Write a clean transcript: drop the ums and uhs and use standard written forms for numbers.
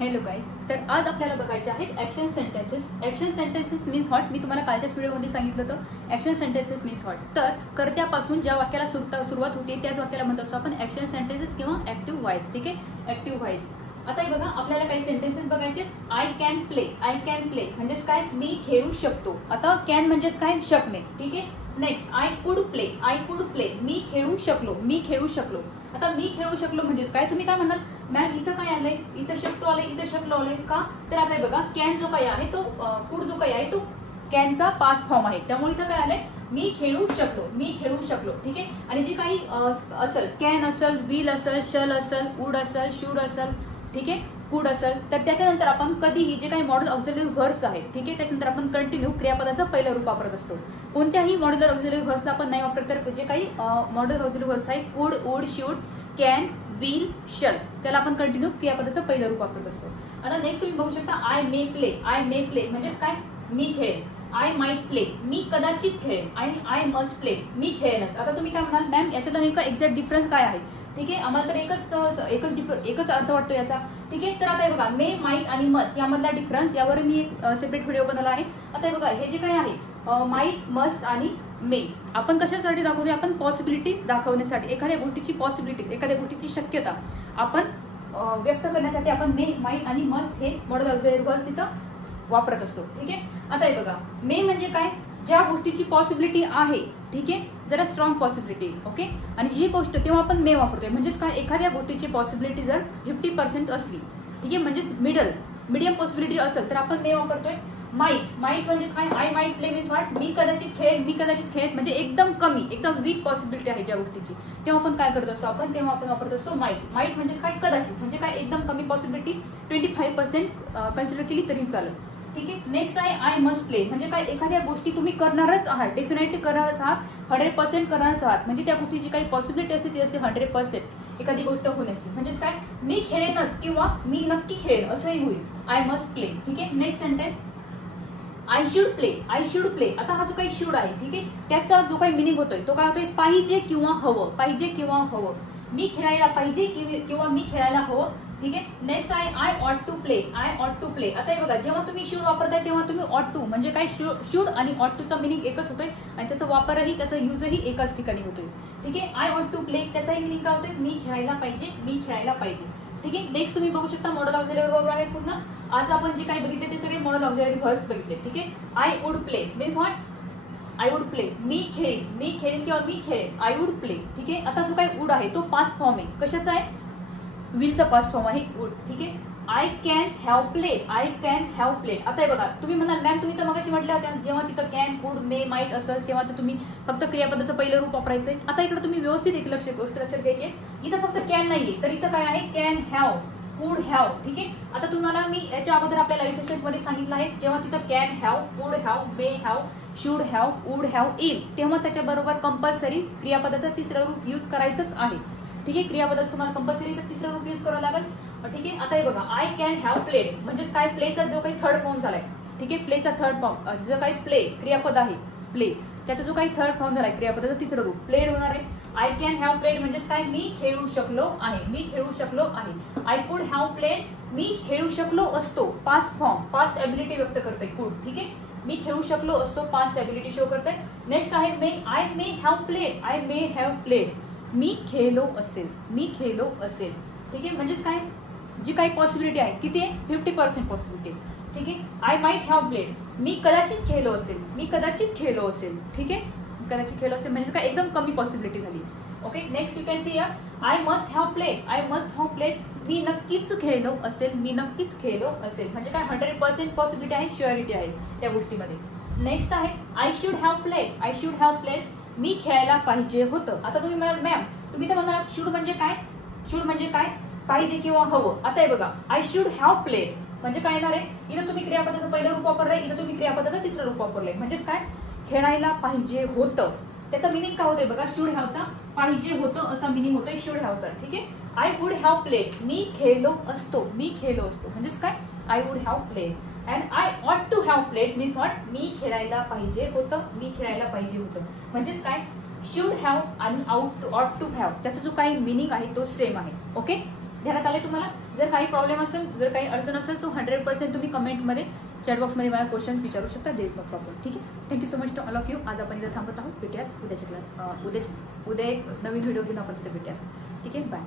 Hello guys, तर आज आपल्याला बघायचे आहेत action sentences. Action sentences means what. मी तुम्हाला कालच्याच व्हिडिओमध्ये सांगितलं होतं ॲक्शन सेंटेन्सेस मीन्स व्हॉट. तर कर्त्यापासून ज्या वाक्याला सुरुवात होते त्याच वाक्याला म्हणत असतो आपण ॲक्शन सेंटेन्सेस किंवा ॲक्टिव्ह व्हॉइस. ठीक आहे, ॲक्टिव्ह व्हॉइस. आता हे बघा, आपल्याला काही सेंटेन्सेस बघायचे. I can play. I can play म्हणजेच काय, मी खेळू शकतो. आता कॅन म्हणजेच काय, शकणे. ठीक आहे. Next, I could play. I could play मी खेळू शकलो. मी खेळू शकलो. आता मी खेळू शकलो म्हणजेच काय, तुम्ही काय म्हणाल मॅम इथं काय आलंय, इथं शकतो आलंय, इथं शकलो आलंय का. तर आता बघा, कॅन जो काही आहे तो कुड जो काही आहे तो कॅनचा पास्ट फॉर्म आहे, त्यामुळे इथं काय आलंय, मी खेळू शकलो. मी खेळू शकलो. ठीक आहे. आणि जे काही असेल, कॅन असेल, विल असेल, शल असेल, वुड असेल, शूड असेल, ठीक आहे, कुड असेल, तर त्याच्यानंतर आपण कधीही जे काही मॉड्यूल ऑक्झिलरी व्हर्ब्स आहेत, ठीक आहे, त्याच्यानंतर आपण कंटिन्यू क्रियापदाचं पहिलं रूप वापरत असतो. कोणत्याही मॉड्युलर ऑक्झिलरी व्हर्ब्सला आपण नाही वापरत, तर जे काही मॉड्युलर ऑक्झिलरी व्हर्ब्स आहेत, कुड, वुड, शूड, कॅन, विल, शल, त्याला आपण कंटिन्यू क्रियापदाचं पहिलं रूप वापरत असतो. आता नेक्स्ट तुम्ही बघू शकता, I may play. I may play म्हणजेच काय, मी खेळेन. आय माइट प्ले मी कदाचित खेळेन. आणि आय मस्ट प्ले मी खेळेनच. आता तुम्ही काय म्हणाल मॅम याच्यातला नेमका एक्झॅक्ट डिफरन्स काय आहे. ठीक आहे, आम्हाला तर एकच अर्थ वाटतो याचा. ठीक आहे. तर आता हे बघा, मे, माइट आणि मस्ट यामधला डिफरन्स, यावर मी एक सेपरेट व्हिडिओ बनवला आहे. आता हे बघा, हे जे काय आहे माइट, मस्ट आणि मे, आपण कशासाठी दाखवतोय, आपण पॉसिबिलिटीज दाखवण्यासाठी, एखाद्या गोष्टीची पॉसिबिलिटी, एखाद्या गोष्टीची शक्यता आपण व्यक्त करण्यासाठी आपण मे, माइट आणि मस्ट हे मॉड्युलर ऑक्झिलरी व्हर्ब्स इथं वापरत असतो. ठीक आहे. आता हे बघा, मे म्हणजे काय, ज्या गोष्टीची पॉसिबिलिटी आहे. ठीक आहे, जरा स्ट्रॉंग पॉसिबिलिटी. ओके. आणि जी गोष्ट तेव्हा आपण मे वापरतोय, म्हणजेच काय, एखाद्या गोष्टीची पॉसिबिलिटी जर 50% असली, ठीक आहे, म्हणजे मिडियम पॉसिबिलिटी असेल तर आपण मे वापरतोय. माइट म्हणजेच काय, I might play means what, मी कदाचित खेळेन म्हणजे एकदम कमी, एकदम वीक पॉसिबिलिटी आहे ज्या गोष्टीची, तेव्हा आपण काय करत असतो, तेव्हा आपण वापरत असतो माइट म्हणजेच काय, कदाचित म्हणजे काय, एकदम कमी पॉसिबिलिटी, 25% कन्सिडर केली तरी चालेल. ठीक आहे. नेक्स्ट आहे आय मस्ट प्ले म्हणजे काय, एखाद्या गोष्टी तुम्ही करणारच आहात, डेफिनेटली करणारच आहात, 100% करणारच आहात, म्हणजे त्या गोष्टीची काही पॉसिबिलिटी असते ती असते 100% एखादी गोष्ट होण्याची. म्हणजेच काय, मी खेळेनच किंवा मी नक्की खेळेन असंही होईल. I must play. ठीक आहे. Next sentence, I should play. I should play. आता हा जो काही शुड आहे, ठीक आहे, त्याचा जो काही मिनिंग होतोय तो काय होतोय, पाहिजे किंवा हवं. पाहिजे किंवा हवं, मी खेळायला पाहिजे किंवा मी खेळायला हवं. ठीक आहे. नेक्स्ट आहे I ought to play. I ought to play. आता हे बघा, जेव्हा तुम्ही शूड वापरताय तेव्हा तुम्ही ऑट टू म्हणजे काय, शूड आणि ऑट टूचा मिनिंग एकच होतोय आणि त्याचा वापरही, त्याचा युजही एकाच ठिकाणी होतोय. ठीक आहे. आय ऑट टू प्ले त्याचाही मिनिंग काय होतोय, मी खेळायला पाहिजे. मी खेळायला पाहिजे. ठीक आहे. नेक्स्ट तुम्ही बघू शकता, मॉडल ऑक्झिलरी व्हर्ब आहे पूर्ण. आज आपण जे काही बघितले ते सगळे मॉडल ऑक्झिलरी व्हर्ब्स बघितले. ठीक आहे. I would play means what, I would play मी खेळेन किंवा मी खेळेन. I would play. ठीक आहे. आता जो काही वुड आहे तो पास्ट फॉर्म आहे. कशाचा आहे, विलचा पास्ट फॉर्म आहे वुड. ठीक आहे. I can have played. I can have played. आता हे बघा, तुम्ही म्हणाल मॅम तुम्ही तर मगाशी म्हटलं होत्या जेव्हा तिथं कॅन, कुड, मे, माइट असेल तेव्हा तर तुम्ही फक्त क्रियापदाचं पहिलं रूप वापरायचंय. आता इकडे तुम्ही व्यवस्थित एक गोष्ट लक्षात घ्यायची, इथं फक्त कॅन नाहीये, तर इथं काय आहे, कॅन हॅव, कुड हॅव. ठीक आहे. आता तुम्हाला मी याच्या अगोदर आपल्या लाईव्ह सेशन मध्ये सांगितलं आहे, जेव्हा तिथं कॅन हॅव, कुड have, may have, should have, would have येईल, तेव्हा त्याच्याबरोबर कंपल्सरी क्रियापदाचं तिसरं रूप यूज करायचंच आहे. ठीक आहे. क्रियापदाचं तुम्हाला कंपल्सरी तर तिसरं रूप यूज करावं लागेल. ठीक आहे. आता हे बघा, आय कॅन हॅव प्लेड म्हणजेच काय, प्लेचा जो काही थर्ड फॉर्म झालाय. ठीक आहे. प्लेचा थर्ड फॉर्म जो काही प्ले क्रियापद आहे, प्ले त्याचा जो काही थर्ड फॉर्म झालाय, क्रियापदाचं तिसरं रूप प्लेड होणार आहे. आय कॅन हॅव प्लेड म्हणजेच काय, मी खेळू शकलो आहे. मी खेळू शकलो आहे. आय कुड हॅव प्लेड मी खेळू शकलो असतो. पास्ट फॉर्म, पास्ट एबिलिटी व्यक्त करते कुड. ठीक आहे. मी खेळू शकलो असतो, पास्ट एबिलिटी शो करते. नेक्स्ट आहे may. I may have played. I may have played मी खेळलो असेल. मी खेळलो असेल. ठीक आहे. म्हणजेच काय, जी काही पॉसिबिलिटी आहे किती आहे, 50% पॉसिबिलिटी. ठीक आहे. आय माइट हॅव प्लेड मी कदाचित खेळलो असेल. मी कदाचित खेळलो असेल. ठीक आहे. कदाचित खेळलो असेल म्हणजे काय, एकदम कमी पॉसिबिलिटी झाली. Okay. Next you can see here, I must have played. I must have played मी नक्कीच खेळलो असेल. मी नक्कीच खेळलो असेल म्हणजे काय, 100% पॉसिबिलिटी आहे, श्युअरिटी आहे त्या गोष्टीमध्ये. नेक्स्ट आहे I should have played. I should have played मी खेळायला पाहिजे होतं. आता तुम्ही म्हणाल मॅम तुम्ही तर म्हणाल शुड म्हणजे काय, शुड म्हणजे काय, पाहिजे किंवा हवं. आता हे बघा, आय शुड हॅव प्लेड म्हणजे काय येणार आहे, इथं तुम्ही क्रियापदाचं पहिलं रूप वापरलंय, इथं तुम्ही क्रियापदाचं तिसरं रूप वापरलंय. म्हणजेच काय, खेळायला पाहिजे होतं. त्याचा मिनिंग काय होतंय बघा, शुड हॅवचा पाहिजे होतं असा मिनिंग होतोय शुड हॅवचा. ठीक आहे. आय वुड हॅव प्लेड मी खेळलो असतो. मी खेळलो असतो म्हणजेच काय, I would have played. And I ought to have played means what, मी खेळायला पाहिजे होतं. मी खेळायला पाहिजे होतं म्हणजेच काय, शुड हॅव आणि ऑट टू हॅव त्याचा जो काही मिनिंग आहे तो सेम आहे. ओके. ध्यानात आले तुम्हाला? जर काही प्रॉब्लेम असेल, जर काही अडचण असेल तो 100% तुम्ही कमेंटमध्ये चॅटबॉक्समध्ये मला क्वेश्चन विचारू शकता, देत मग आपण. ठीक आहे. Thank you so much to all of you. आज आपण इथं थांबत आहोत. भेटूयात उद्याच्या क्लास. उद्या एक नवीन व्हिडिओ घेऊन आपण तिथे भेटूयात. ठीक आहे. बाय.